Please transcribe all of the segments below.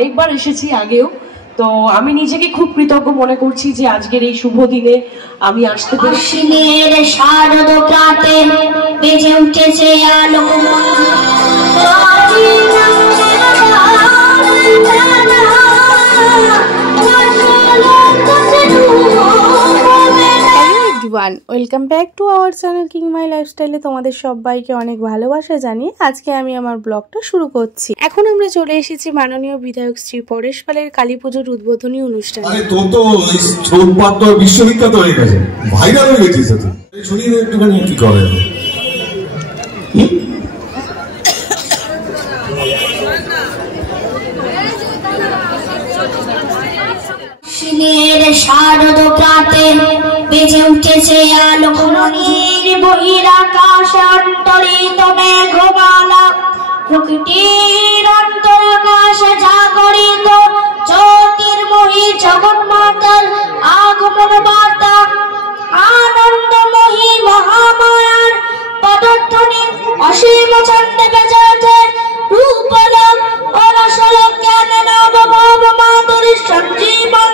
অনেকবার এসেছি আগেও, তো আমি নিজেকে খুব কৃতজ্ঞ মনে করছি যে আজকের এই শুভ দিনে আমি আসতে পেরেছি। শারদ প্রাতে বেজে উঠেছে welcome back to our channel king my লাইফস্টাইলে তোমাদের সবাইকে অনেক ভালোবাসা জানিয়ে আজকে আমি আমার ব্লগটা শুরু করছি। এখন আমরা চলে এসেছি মাননীয় বিধায়ক শ্রী পরেশ পালের কালী পুজোর উদ্বোধনী অনুষ্ঠানে। আরে তোর তো ছোটপাত্র বিশ্ববিখ্যাত হয়ে গেছে, ভাইরাল হয়ে গেছিস তুই। শুনি না একটুখানি কি করে শারদ প্রাতে বেজে উঠেছে আলোকমণির বহিরাকাশ অন্তরিত মেঘমালা প্রকৃতির অন্তরাকাশ জাগরিত জ্যোতির্ময়ী জগন্মাতার আগমন বার্তা আনন্দময়ী মহামায়ার পদধ্বনি অসীম ছন্দে বেজে ওঠে রূপলোক অরসলোক জ্ঞান নবভাব মাধুরীর সঞ্জীবন।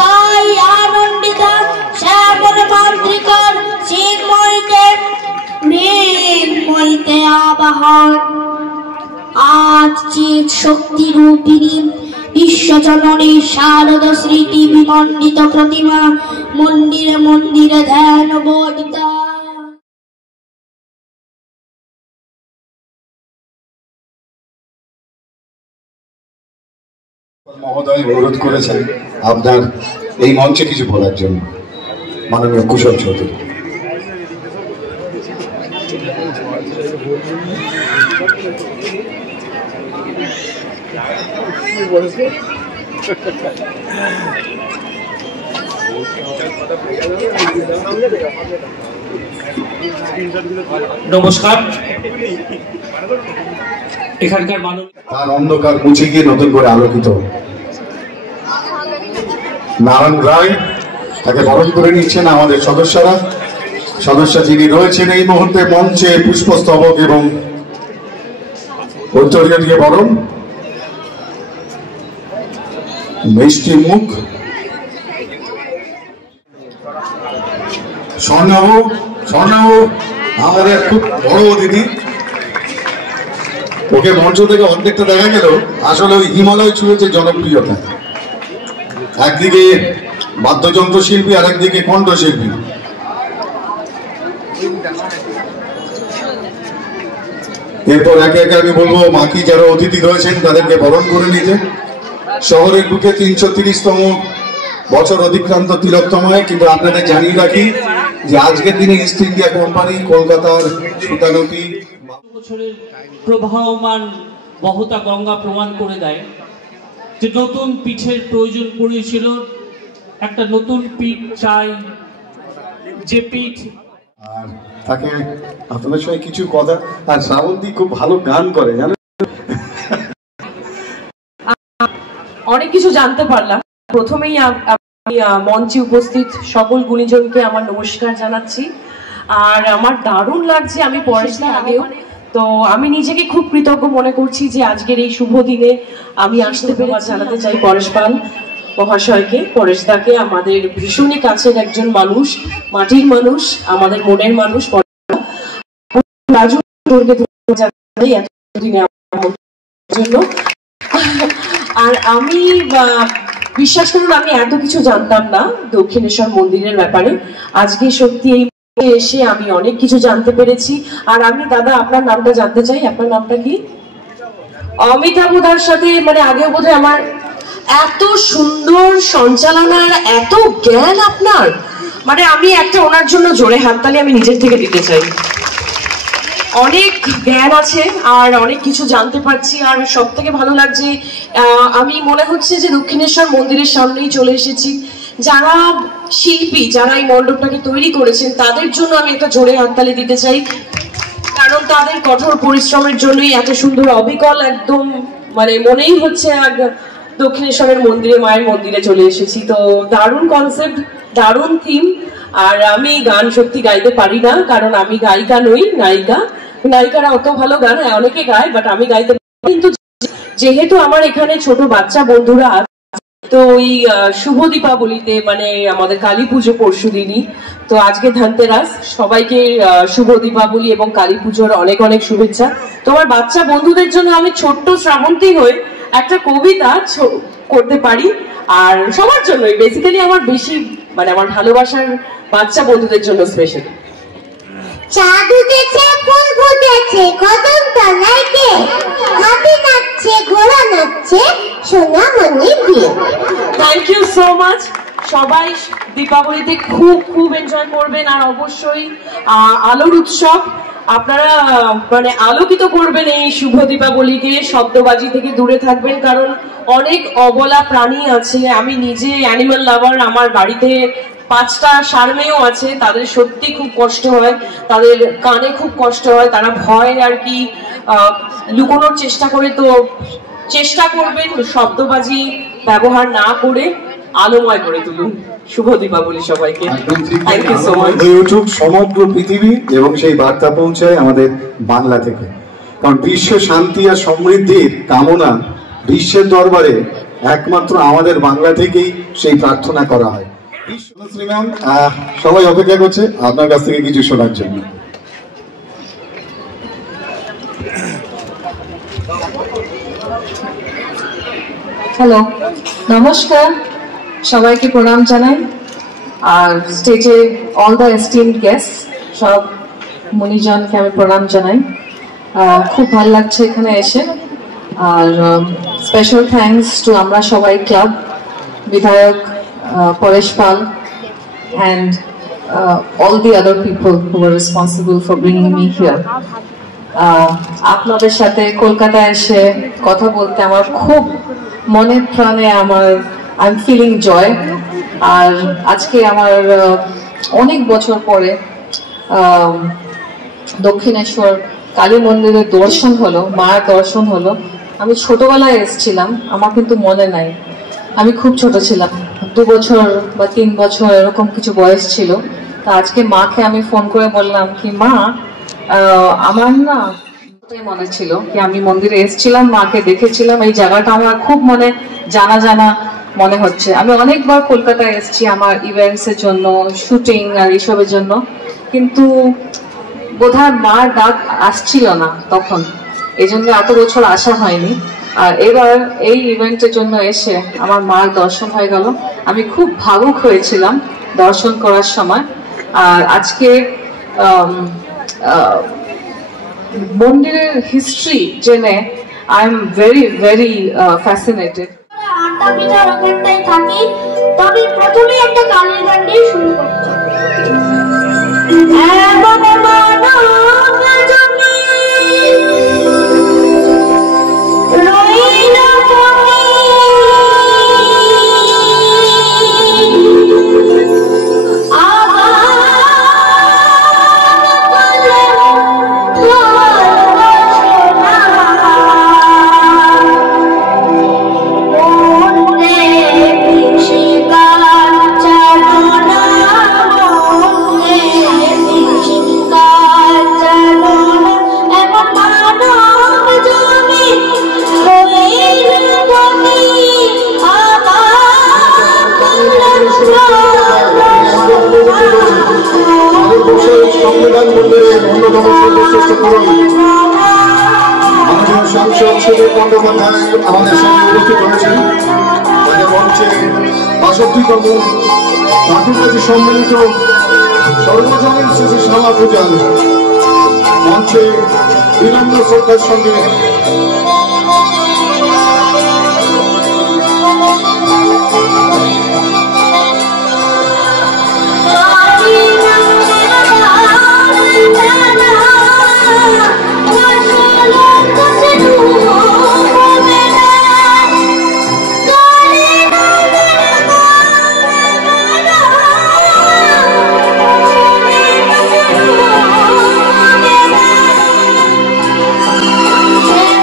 তাই আনন্দিত শ্যামল মান্ত্রিকার মৃন্ময়ীতে আবাহন আজ চিৎ শক্তি রূপিণী বিশ্বজননী শারদ স্মৃতি বিমণ্ডিত প্রতিমা মন্দিরে মন্দিরে ধ্যান বোধিতা। মহোদয় অনুরোধ করেছেন আপনার এই মঞ্চে কিছু বলার জন্য, মাননীয় কুশল চৌধুরী। নমস্কার। এখানকার মানুষ তার অন্ধকার মুছে গিয়ে নতুন করে আলোকিত নারায়ণ রায় তাকে বরণ করে নিচ্ছেন আমাদের সদস্য যিনি রয়েছেন এই মুহূর্তে মঞ্চে পুষ্পস্তবক এবং উত্তরীয় দিয়ে বরণ, মিষ্টি মুখ স্বর্ণাবু আমাদের খুব বড় দিদি। ওকে মঞ্চ থেকে অর্ধেকটা দেখা গেল, আসলে ওই হিমালয় ছুঁয়েছে জনপ্রিয়তা। একদিকে বাদ্যযন্ত্র শিল্পী আর একদিকে কণ্ঠশিল্পী। এরপর একে একে আমি বলবো বাকি যারা অতিথি রয়েছেন তাদেরকে বরণ করে নিতে। শহরের বুকে ৩৩০তম বছর অতিক্রান্ত তিলকতমায়, কিন্তু আপনাদের জানিয়ে রাখি যে আজকের দিনে ইস্ট ইন্ডিয়া কোম্পানি কলকাতার সুতানদী বছরের প্রবাহমান বহতা গঙ্গা প্রমাণ করে দেয় যে নতুন পিঠের প্রয়োজন পড়েছিল। একটা নতুন পিঠ চাই, যে পিঠ। আর তাকে আপনাদের সঙ্গে কিছু কথা, আর শ্রাবন্তী খুব ভালো গান করে জানেন। অনেক কিছু জানতে পারলাম। প্রথমেই আমি মঞ্চে উপস্থিত সকল গুণীজনকে আমার নমস্কার জানাচ্ছি। আর আমার দারুণ লাগছে, আমি পড়াশোনার আগেও, তো আমি নিজেকে খুব কৃতজ্ঞ মনে করছি যে আজকের এই শুভ দিনে আমি আসতে পেরে জানাতে চাই পরেশ পাল মহাশয়কে, পরেশদাকে, আমাদের ভীষণই কাছের একজন মানুষ, মাটির মানুষ, আমাদের মনের মানুষ। আর আমি বিশ্বাস করুন আমি এত কিছু জানতাম না দক্ষিণেশ্বর মন্দিরের ব্যাপারে। আজকে সত্যি এই এসে আমি অনেক কিছু জানতে পেরেছি। আর আমি দাদা আপনার নামটা জানতে চাই, আপনার নামটা কি? অমিতাভদার সাথে মানে আগেও বোধহয় আমার এত সুন্দর সঞ্চালনার এত জ্ঞান আপনার, মানে আমি একটা ওনার জন্য জোরে হাততালি আমি নিজের থেকে দিতে চাই। অনেক জ্ঞান আছে আর অনেক কিছু জানতে পারছি। আর সব থেকে ভালো লাগছে, আমি মনে হচ্ছে যে দক্ষিণেশ্বর মন্দিরের সামনেই চলে এসেছি। যারা শিল্পী, যারা এই মণ্ডপটাকে তৈরি করেছেন তাদের জন্য আমি একটা জোরে হাততালি দিতে চাই, কারণ তাদের কঠোর পরিশ্রমের জন্যই এত সুন্দর অবিকল একদম মানে মনেই হচ্ছে দক্ষিণেশ্বরের মন্দিরে, মায়ের মন্দিরে চলে এসেছি। তো দারুণ কনসেপ্ট, দারুণ থিম। আর আমি গান সত্যি গাইতে পারি না, কারণ আমি গায়িকা নই, নায়িকা। নায়িকারা অত ভালো গান অনেকে গায়, বাট আমি গাইতে পারি। কিন্তু যেহেতু আমার এখানে ছোট বাচ্চা বন্ধুরা তো ওই শুভ দীপাবলিতে মানে আমাদের কালী পুজো পরশু দিনই, তো আজকে ধনতেরাস, সবাইকে শুভ দীপাবলি এবং কালী পুজোর অনেক অনেক শুভেচ্ছা। তোমার বাচ্চা বন্ধুদের জন্য আমি ছোট্ট শ্রাবন্তী হয়ে একটা কবিতা করতে পারি, আর সবার জন্যই বেসিক্যালি আমার বেশি মানে আমার ভালোবাসার বাচ্চা বন্ধুদের জন্য স্পেশাল। চাঁদ উঠেছে, ফুল ফুটেছে, কদম তলায় কে, হাতি নাচছে, ঘোড়া নাচছে, সোনামণি বিয়ে। Thank you so much. সবাই দীপাবলিতে খুব খুব এনজয় করবেন, আর অবশ্যই আলোর উৎসব আপনারা মানে আলোকিত করবেন এই শুভ দীপাবলিকে। শব্দবাজি থেকে দূরে থাকবেন, কারণ অনেক অবলা প্রাণী আছে। আমি নিজে অ্যানিমাল লাভার, আমার বাড়িতে 5টা ষাঁড়মেয়েও আছে, তাদের সত্যি খুব কষ্ট হয়, তাদের কানে খুব কষ্ট হয়, তারা ভয় আর কি লুকোনোর চেষ্টা করে। তো চেষ্টা করবেন শব্দবাজি ব্যবহার না করে আলোময় করে তুলুন। শুভ দীপাবলি সবাইকে। Thank you so much. YouTube সমগ্র পৃথিবী এবং সেই বার্তা পৌঁছায় আমাদের বাংলা থেকে, কারণ বিশ্ব শান্তি আর সমৃদ্ধির কামনা বিশ্বের দরবারে একমাত্র আমাদের বাংলা থেকেই সেই প্রার্থনা করা হয়। ম্যাম সবাই অপেক্ষা করছে আপনার কাছ থেকে কিছু শোনার জন্য। হ্যালো, নমস্কার, সবাইকে প্রণাম জানাই। আর স্টেজে অল দ্য এস্টিমড গেস্ট, সব মুনিজনকে আমি প্রণাম জানাই। খুব ভালো লাগছে এখানে এসে। আর স্পেশাল থ্যাঙ্কস টু আমরা সবাই ক্লাব, বিধায়ক পরেশ পাল and all the other people who were responsible for bringing me here. আপনাদের সাথে কলকাতা এসে কথা বলতে আমার খুব মনে প্রাণে আমার আই এম ফিলিং জয়। আর আজকে আমার অনেক বছর পরে দক্ষিণেশ্বর কালী মন্দিরের দর্শন হলো, মায়ের দর্শন হলো। আমি ছোটবেলায় এসেছিলাম, আমার কিন্তু মনে নাই, আমি খুব ছোট ছিলাম, 2 বছর বা 3 বছর এরকম কিছু বয়স ছিল। তা আজকে মাকে আমি ফোন করে বললাম কি মা, আমার না মনে ছিল কি আমি মন্দিরে এসেছিলাম, মাকে দেখেছিলাম, এই জায়গাটা আমার খুব মনে জানা জানা মনে হচ্ছে। আমি অনেকবার কলকাতায় এসেছি আমার ইভেন্টস এর জন্য, শুটিং আর এইসবের জন্য, কিন্তু বোধহয় মার ডাক আসছিল না তখন, এই জন্য এত বছর আসা হয়নি। আর এবার এই ইভেন্টের জন্য এসে আমার মার দর্শন হয়ে গেল, আমি খুব ভাবুক হয়েছিলাম দর্শন করার সময়। আর আজকে মন্দিরের হিস্ট্রি জেনে I am very very fascinated. আটা পিঠার ওখানটায় থাকি, তবে প্রথমে একটা গানের গান দিয়ে শুরু করছি। সাংসদ সুদীপ বন্দ্যোপাধ্যায় আমাদের সঙ্গে উপস্থিত হয়েছেন। মঞ্চে ৬২তম ঠাকুরগাছি সম্মিলিত সর্বজনীন শিশু শ্যামা পূজা মঞ্চে বিনম্র শ্রদ্ধার সঙ্গে Yeah.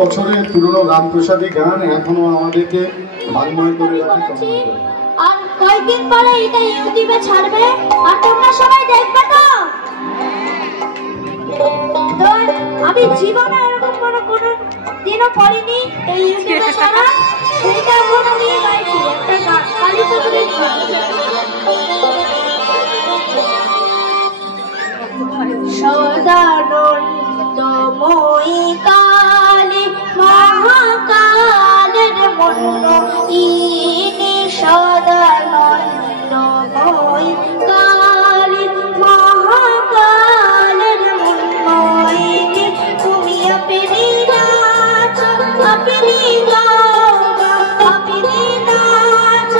বছরের পুরনো রামপ্রসাদী গান এখনো আমাদেরকে বাংময় করে রাখে। আর কয়েকদিন পরে এটা ইউটিউবে ছাড়বে আর তোমরা সবাই দেখবে তো। আমি জীবনে এরকম কোনো দিনও পড়িনি এই ইউটিউবে ছাড়া, সেটা এখন আমি গাইছি একটা গান কালী পুজোর সদানন্দময়ী কালী মহাকালের মনোইনি, সদানন্দময়ী কালী মহাকালের মনোইনি, তুমি আপনি নাচ আপনি গাও আপনি নাচ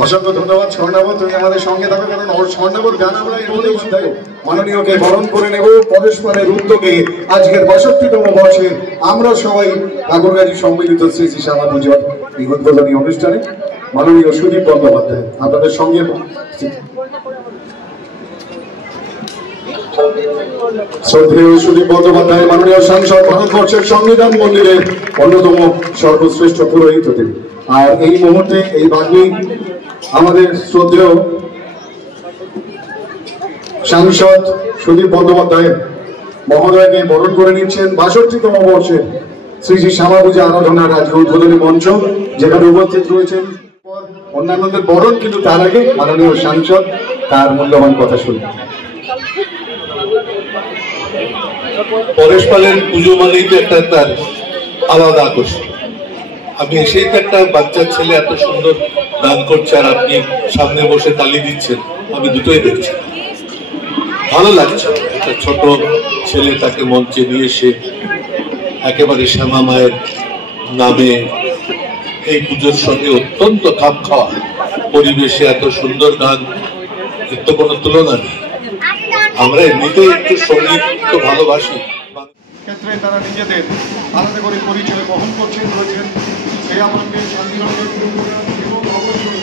অসংখ্য ধন্যবাদ স্বর্ণাব, তুমি আমাদের সঙ্গে থাকো, কারণ স্বর্ণাবর গান আমরা মাননীয়কে বরণ করে নেব প্রদেশ পালের উদ্যোগে। আজকের ৬২তম বর্ষে আমরা সবাই ঠাকুরগাজী সম্মিলিত শ্রী শ্রী শ্যামা পুজোর এই উদ্বোধনী অনুষ্ঠানে মাননীয় সুদীপ বন্দ্যোপাধ্যায় আপনাদের সঙ্গে শ্রদ্ধেয় সুদীপ বন্দ্যোপাধ্যায় মাননীয় সাংসদ, ভারতবর্ষের সংবিধান মন্দিরের অন্যতম সর্বশ্রেষ্ঠ পুরোহিত তিনি। আর এই মুহূর্তে এই বাগ্মী আমাদের শ্রদ্ধেয় সাংসদ সুদীপ বন্দ্যোপাধ্যায় মহোদয়কে বরণ করে নিচ্ছেন ৬২তম বর্ষে শ্রী শ্রী শ্যামা পূজা আরাধনার আজকে উদ্বোধনী মঞ্চ, যেখানে উপস্থিত রয়েছেন অন্যান্যদের বরণ, কিন্তু তার আগে মাননীয় সাংসদ তার মূল্যবান কথা শুনবেন। পরেশ পালের পুজো মানেই তো একটা তার আলাদা আকর্ষণ। আমি এসেই তো একটা বাচ্চার ছেলে এত সুন্দর গান করছে আর আপনি সামনে বসে তালি দিচ্ছেন, আমি দুটোই দেখছি, ভালো লাগছে। একটা ছোট ছেলে তাকে মঞ্চে নিয়ে এসে একেবারে শ্যামা মায়ের নামে এই পুজোর সঙ্গে অত্যন্ত খাপ খাওয়া পরিবেশে এত সুন্দর গান, এর তো কোনো তুলনা নেই। আমরা এমনিতেই একটু সঙ্গীত তো ভালোবাসি, ক্ষেত্রে তারা নিজেদের আলাদা করে পরিচয় বহন করছেন, রয়েছেন শ্রেয়া মন্দির, শান্তিরঞ্জন এবং অবশ্যই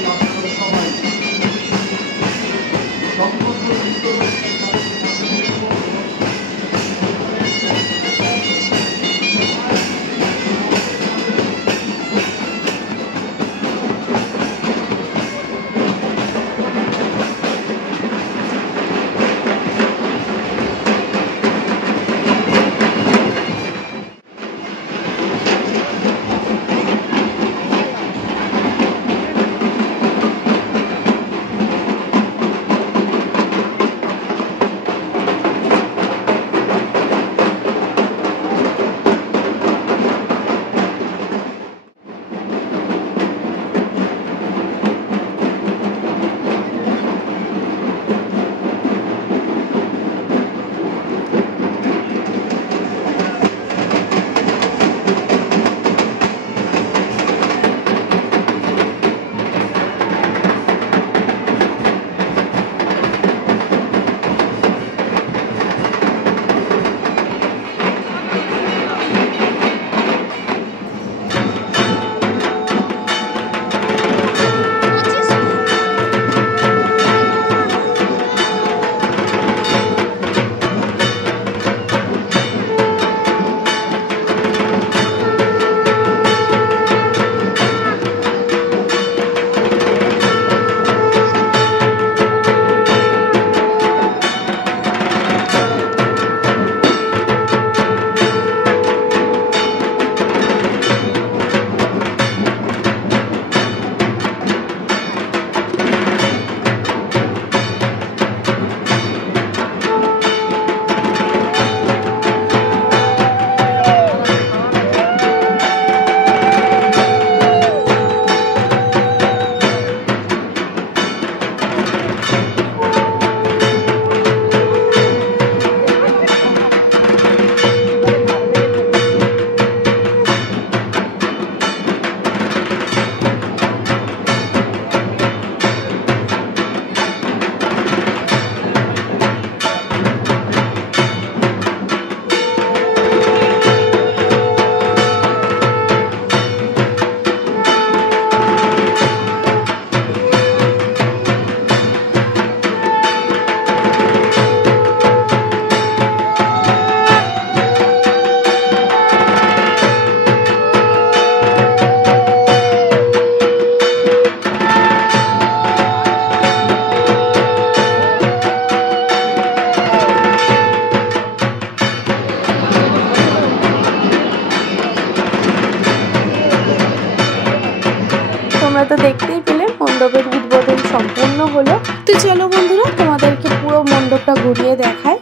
তোমরা তো দেখতেই পেলে মণ্ডপের উদ্বোধন সম্পূর্ণ হলো। তো চলো বন্ধুরা, তোমাদেরকে পুরো মণ্ডপটা ঘুরিয়ে দেখায়।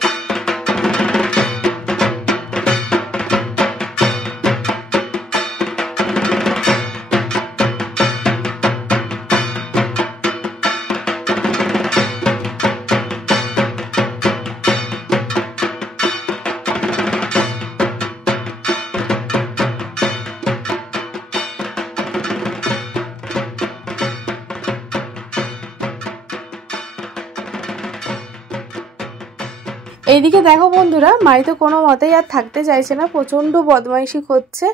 এইদিকে দেখো বন্ধুরা, মাই তো কোনো মতেই আর থাকতে চাইছে না, প্রচন্ড বদমাইশি করছে,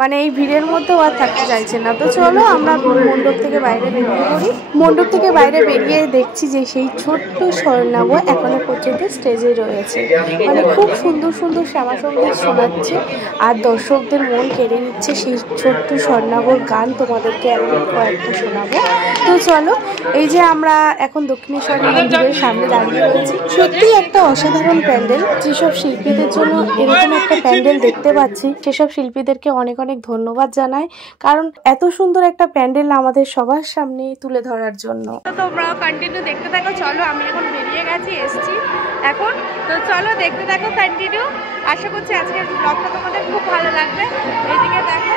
মানে এই ভিড়ের মধ্যেও আর থাকতে চাইছে না। তো চলো আমরা মণ্ডপ থেকে বাইরে বেরিয়ে পড়ি। মণ্ডপ থেকে বাইরে বেরিয়ে দেখছি যে সেই ছোট্ট স্বর্ণাব এখনো পর্যন্ত স্টেজে রয়েছে, মানে খুব সুন্দর সুন্দর শ্যামাসঙ্গীত শোনাচ্ছে আর দর্শকদের মন কেড়ে নিচ্ছে সেই ছোট্ট স্বর্ণাবর গান। তোমাদেরকে এখন কয়েকটা শোনাবো। তো চলো, এই যে আমরা এখন দক্ষিণেশ্বর মন্দিরের সামনে দাঁড়িয়ে রয়েছি। সত্যি একটা অসাধারণ প্যান্ডেল। যেসব শিল্পীদের জন্য এরকম একটা প্যান্ডেল দেখতে পাচ্ছি সেসব শিল্পীদেরকে অনেক অনেক ধন্যবাদ জানাই, কারণ এত সুন্দর একটা প্যান্ডেল আমাদের সবার সামনে তুলে ধরার জন্য। তো তোমরা কন্টিনিউ দেখতে থাকো। চলো, আমি এখন বেরিয়ে গেছি, এসছি এখন। তো চলো দেখতে থাকো কন্টিনিউ। আশা করছি আজকের ব্লগটা তোমাদের খুব ভালো লাগবে। এইদিকে দেখো,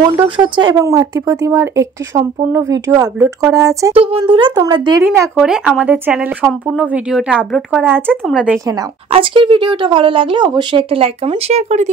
মণ্ডপ সজ্জা এবং মাতৃ প্রতিমার একটি সম্পূর্ণ ভিডিও আপলোড করা আছে। তো বন্ধুরা, তোমরা দেরি না করে আমাদের চ্যানেলে সম্পূর্ণ ভিডিওটা আপলোড করা আছে, তোমরা দেখে নাও। আজকের ভিডিওটা ভালো লাগলে অবশ্যই একটা লাইক, কমেন্ট, শেয়ার করে দিও।